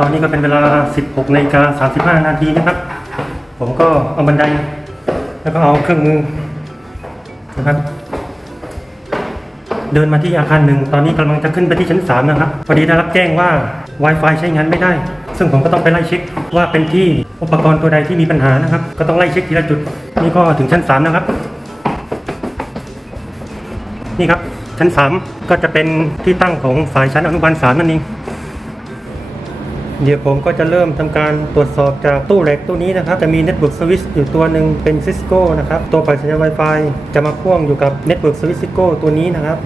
ตอนนี้ก็เป็นเวลา 16นาฬิกา35 นาทีนะครับ ผมก็เอาบันได แล้วก็เอาเครื่องมือนะครับ เดินมาที่อาคารหนึ่ง ตอนนี้กำลังจะขึ้นไปที่ชั้น 3 นะครับ พอดีได้รับแจ้งว่า Wi-Fi ใช้งานไม่ได้ ซึ่งผมก็ต้องไปไล่เช็คว่าเป็นที่อุปกรณ์ตัวใดที่มีปัญหานะครับ ก็ต้องไล่เช็คทีละจุด นี่ก็ถึงชั้น 3 นะครับ นี่ครับชั้น 3 ก็จะเป็นที่ตั้งของสายชั้นอนุบาล3นั่นเอง เดี๋ยวผมก็จะเริ่มทำการตรวจสอบจากตู้แหล็กตู้นี้นะครับ จะมี Network Switch อยู่ตัวหนึ่งเป็น Cisco นะครับ ตัวปล่อยสัญญาณ Wi-Fi จะมาพ่วงอยู่กับ Network Switch Cisco ตัวนี้นะครับ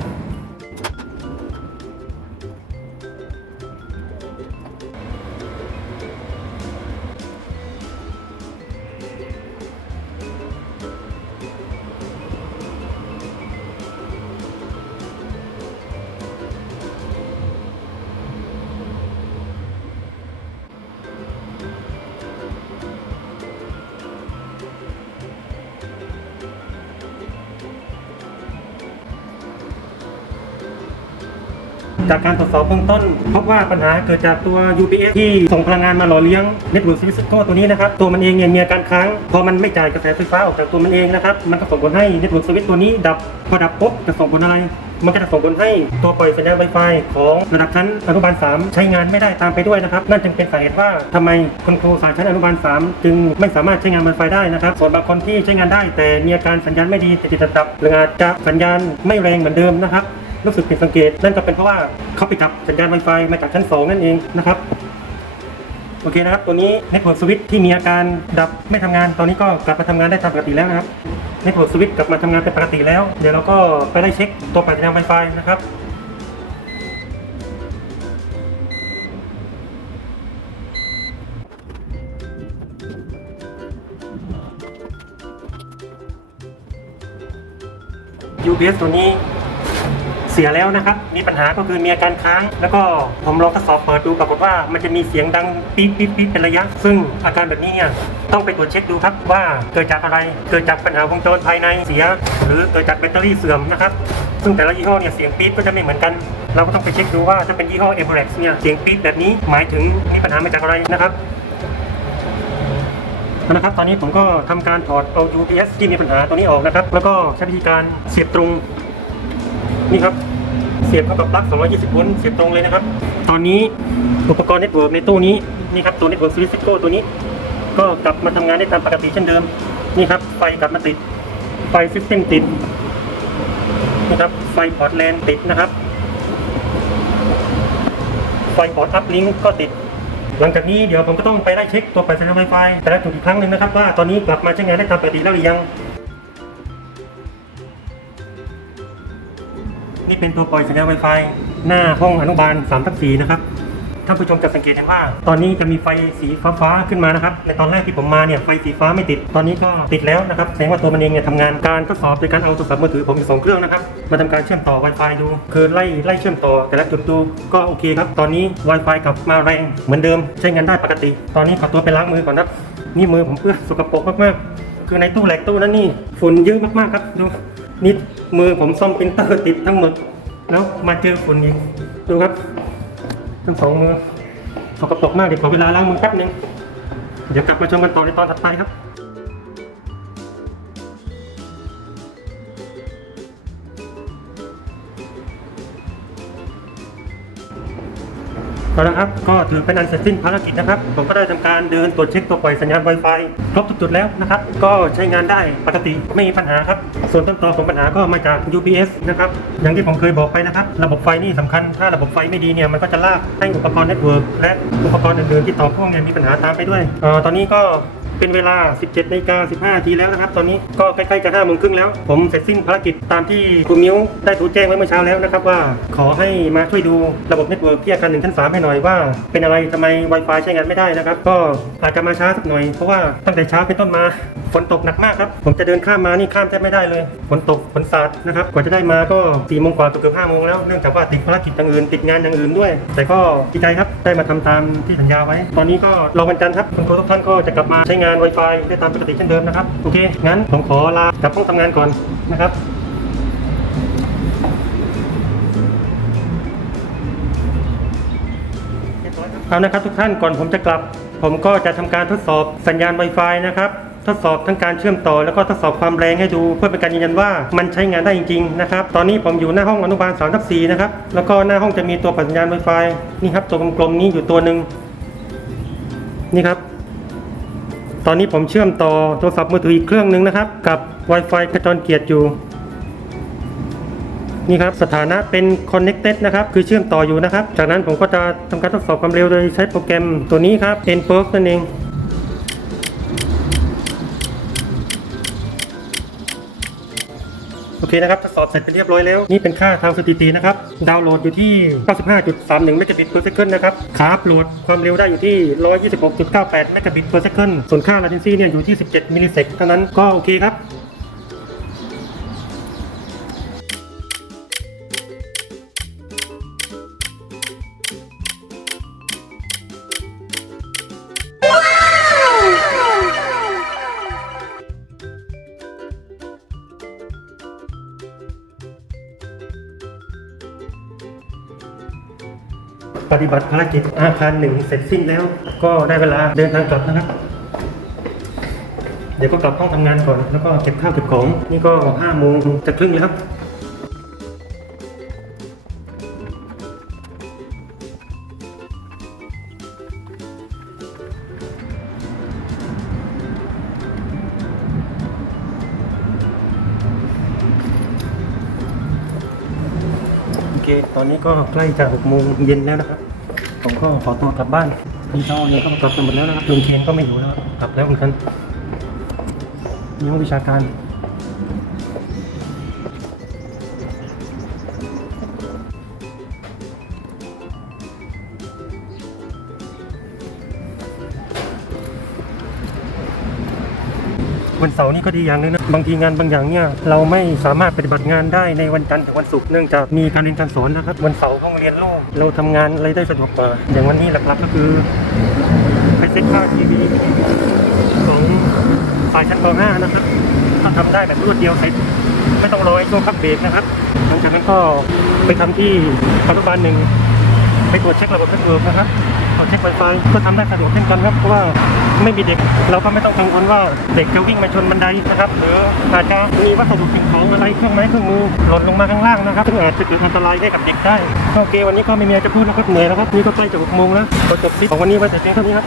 จากการตรวจสอบเบื้องต้น พบว่าปัญหาเกิดจากตัว UPS ที่ส่งพลังงานมาหล่อเลี้ยง Network Switch Cisco ตัวนี้นะครับ ตัวมันเองเนี่ยมีอาการค้าง พอมันไม่จ่ายกระแสไฟฟ้าออกจากตัวมันเองนะครับ มันก็ส่งผลให้ Network Switch ตัวนี้ดับ พอดับปุ๊บจะส่งผลอะไรมันก็จะส่งผลให้ตัวปล่อยสัญญาณ Wi-Fi ของระดับชั้นอนุบาล 3 ใช้งานไม่ได้ตามไปด้วยนะครับ นั่นจึงเป็นสาเหตุว่าทำไมคุณครูสายชั้นอนุบาล 3 จึงไม่สามารถใช้งาน Wi-Fi ได้นะครับ ส่วนบางคนที่ใช้งานได้แต่มีอาการสัญญาณไม่ดีติดๆดับหรืออาจจะสัญญาณไม่แรงเหมือนเดิมนะครับ รู้สึกผิดสังเกต นั่นก็เป็นเพราะว่าเขาไปจับสัญญาณ Wi-Fi มาจากชั้น 2 นั่นเองนะครับโอเคนะครับ ตัวนี้ Network Switch ที่มีอาการดับไม่ทำงาน ตอนนี้ก็กลับมาทำงานได้ตามปกติแล้วนะครับ Network Switch กลับมาทำงานเป็นปกติแล้ว เดี๋ยวเราก็ไปได้เช็คตัวปฏิสัญญาณ Wi-Fi นะครับ UPS ตัวนี้ สียแล้วนะครับ มีปัญหาก็คือมีอาการค้าง แล้วก็ผมลองทดสอบเปิดดูปรากฏว่ามันจะมีเสียงดังปี๊ดปี๊ดปี๊ดเป็นระยะ ซึ่งอาการแบบนี้เนี่ยต้องไปตรวจเช็คดูครับว่าเกิดจากอะไร เกิดจากปัญหาวงจรภายในเสีย หรือเกิดจากแบตเตอรี่เสื่อมนะครับ ซึ่งแต่ละยี่ห้อเนี่ยเสียงปี๊ดก็จะไม่เหมือนกัน เราก็ต้องไปเช็คดูว่าถ้าเป็นยี่ห้อ e v e r e x เนี่ยเสียงปี๊ดแบบนี้หมายถึงมีปัญหามาจากอะไรนะครับนะครับตอนนี้ผมก็ทำการถอดเอา UPS ที่มีปัญหาตัวนี้ออกนะครับ แล้วก็ใช้วิธีการเสียบตรง นี่ครับ เสียบเข้ากับปลั๊ก 220 โวลต์ เสียบตรงเลยนะครับ ตอนนี้อุปกรณ์เน็ตเวิร์กในตู้นี้ นี่ครับ ตัวเน็ตเวิร์กสวิตช์ซิโก้ตัวนี้ ก็กลับมาทำงานได้ตามปกติเช่นเดิม นี่ครับ ไฟกลับมาติด ไฟซิสเต็มติด นะครับ ไฟพอร์ตแลนติดนะครับ ไฟพอร์ตอัพลิงก์ก็ติด หลังจากนี้เดี๋ยวผมก็ต้องไปไล่เช็คตัวปล่อยสัญญาณ Wi-Fi แต่ละจุดอีกครั้งหนึ่งนะครับว่าตอนนี้กลับมาใช้งานได้ตามปกติแล้วหรือยัง นี่เป็นตัวปล่อยสัญญาณ Wi-Fi หน้าห้องอนุบาล3ทับ4นะครับท่านผู้ชมจะสังเกตเห็นว่า ตอนนี้จะมีไฟสีฟ้าๆขึ้นมานะครับในตอนแรกที่ผมมาเนี่ยไฟสีฟ้าไม่ติด ตอนนี้ก็ติดแล้วนะครับแสดงว่าตัวมันเองเนี่ยทำงานการทดสอบโดยการเอาโทรศัพท์มือถือผมสองเครื่องนะครับมาทำการเชื่อมต่อ Wi-Fi ดูคือไล่ไล่เชื่อมต่อ แต่ละจุดดูก็โอเคครับตอนนี้ Wi-Fi กลับมาแรงเหมือนเดิมใช้งานได้ปกติ ตอนนี้ขอตัวไปล้างมือก่อนครับนี่มือผมเปื้อนสกปรกมากๆ คือในตู้แหลกตู้นั้นนี่ฝุ่นเยอะมากๆครับดู นิดมือผมซ่อมปรินเตอร์ติดทั้งหมด แล้วมาเจอฝุ่นอีกดูครับ ทั้งสองมือสกปรกมากเดี๋ยวขอเวลาล้างมือแป๊บนึงเดี๋ยวกลับมาชมกันต่อในตอนถัดไปครับ เอาละครับก็ถือเป็นอันเสร็จสิ้นภารกิจนะครับ ผมก็ได้ทำการเดินตรวจเช็คตัวปล่อยสัญญาณ Wi-Fi ครบทุกจุดแล้วนะครับ ก็ใช้งานได้ปกติไม่มีปัญหาครับ ส่วนต้นตอของปัญหาก็มาจาก UPS นะครับอย่างที่ผมเคยบอกไปนะครับ ระบบไฟนี่สำคัญ ถ้าระบบไฟไม่ดีเนี่ยมันก็จะลากให้อุปกรณ์เน็ตเวิร์กและอุปกรณ์อื่นๆที่ต่อพ่วงเนี่ยมีปัญหาตามไปด้วยเอ่อตอนนี้ก็ เป็นเวลา 17นาฬิกา15ทีแล้วนะครับ ตอนนี้ก็ใกล้ๆจะ5โมงครึ่งแล้ว ผมเสร็จสิ้นภารกิจตามที่คุณมิ้วได้โทรแจ้งไว้เมื่อเช้าแล้วนะครับ ว่าขอให้มาช่วยดูระบบเน็ตเวิร์กที่อาคารหนึ่งชั้นสามให้หน่อยว่า เป็นอะไรทำไม Wi-Fi ใช้งานไม่ได้นะครับ ก็อาจจะมาช้าสักหน่อยเพราะว่าตั้งแต่เช้าเป็นต้นมาฝนตกหนักมากครับ ผมจะเดินข้ามมานี่ข้ามแทบไม่ได้เลยฝนตกฝนสาดนะครับกว่าจะได้มาก็4โมงกว่าเกือบ5โมงแล้วเนื่องจากว่าติดภารกิจอย่างอื่นติดงานอย่างอื่นด้วย แต่ก็ดีใจครับได้มาทำตามที่สัญญาไว้ ตอนนี้ก็รอวันจันทร์ครับคุณครูทุกท่านก็จะกลับมาใช้งาน Wi-Fi ได้ตามปกติเช่นเดิมนะครับ โอเค งั้นผมขอลากลับห้องทำงานก่อนนะครับเอานะครับทุกท่านก่อนผมจะกลับ ผมก็จะทำการทดสอบสัญญาณ Wi-Fi นะครับทดสอบทั้งการเชื่อมต่อแล้วก็ทดสอบความแรงให้ดู เพื่อเป็นการยืนยันว่ามันใช้งานได้จริงๆนะครับตอนนี้ผมอยู่หน้าห้องอนุบาล3ทับ4นะครับแล้วก็หน้าห้องจะมีตัวสัญญาณ Wi-Fi นี่ครับตัวกลมๆนี้อยู่ตัวหนึ่งนี่ครับ ตอนนี้ผมเชื่อมต่อโทรศัพท์มือถืออีกเครื่องหนึ่งนะครับ กับ Wi-Fi กระจรเกียรติอยู่ นี่ครับสถานะเป็น connected นะครับ คือเชื่อมต่ออยู่นะครับ จากนั้นผมก็จะทำการทดสอบความเร็วโดยใช้โปรแกรมตัวนี้ครับ nperf นั่นเอง เคนะครับทดสอบเสร็จเป็นเรียบร้อยแล้ว นี่เป็นค่าทางสถิตินะครับ ดาวน์โหลดอยู่ที่ 95.31เมกะบิต per second นะครับขาอัพโหลดความเร็วได้อยู่ที่ 126.98เมกะบิต per second ส่วนค่า latency เนี่ยอยู่ที่ 17มิลลิเซกเท่านั้นก็โอเคครับ ปฏิบัติภารกิจอาคารหนึ่งเสร็จสิ้นแล้ว ก็ได้เวลาเดินทางกลับนะครับ เดี๋ยวก็กลับห้องทำงานก่อน แล้วก็เก็บข้าวเก็บของ นี่ก็ห้าโมงจะครึ่งแล้วครับ เคตอนนี้ก็ใกล้จะหกโมงเย็นแล้วนะครับผมก็ขอตัวกลับบ้านพี่เช้าเนี่ยก็กลับกันหมดแล้วนะครับลุงเคนก็ไม่อยู่แล้วกลับแล้วเหมือนกันมีห้องวิชาการ วันเสาร์นี่ก็ดีอย่างนึงนะบางทีงานบางอย่างเนี่ยเราไม่สามารถปฏิบัติงานได้ในวันจันทร์ถึงวันศุกร์เนื่องจากมีการเรียนการสอนนะครับวันเสาร์ห้องเรียนโล่งเราทำงานอะไรได้สะดวกกว่าอย่างวันนี้หลักๆก็คือไปเซ็ตค่าทีวีของฝ่ายชั้นป .5 นะครับถ้าทำได้แบบรวดเดียวเสร็จไม่ต้องรอให้ช่วงพักเบรกนะครับหลังจากนั้นก็ไปทำที่อนุบาลหนึ่งไปตรวจเช็คระบบเน็ตเวิร์กนะครับ ตรวจเช็คไวไฟก็ทำได้สะดวกเช่นกันครับเพราะว่าไม่มีเด็ก เราก็ไม่ต้องกังวลว่าเด็กจะวิ่งมาชนบันไดนะครับหรืออาจจะมีวัสดุสิ่งของอะไรเครื่องไม้เครื่องมือหล่นลงมาข้างล่างนะครับซึ่งอาจจะเกิดอันตรายได้กับเด็กได้โอเควันนี้ก็ไม่มีอะไรจะพูดนะครับเหนื่อยแล้วครับนี่ก็ใกล้จะหกโมงแล้วก็จบคลิปของวันนี้ไว้แต่เพียงเท่านี้ครับ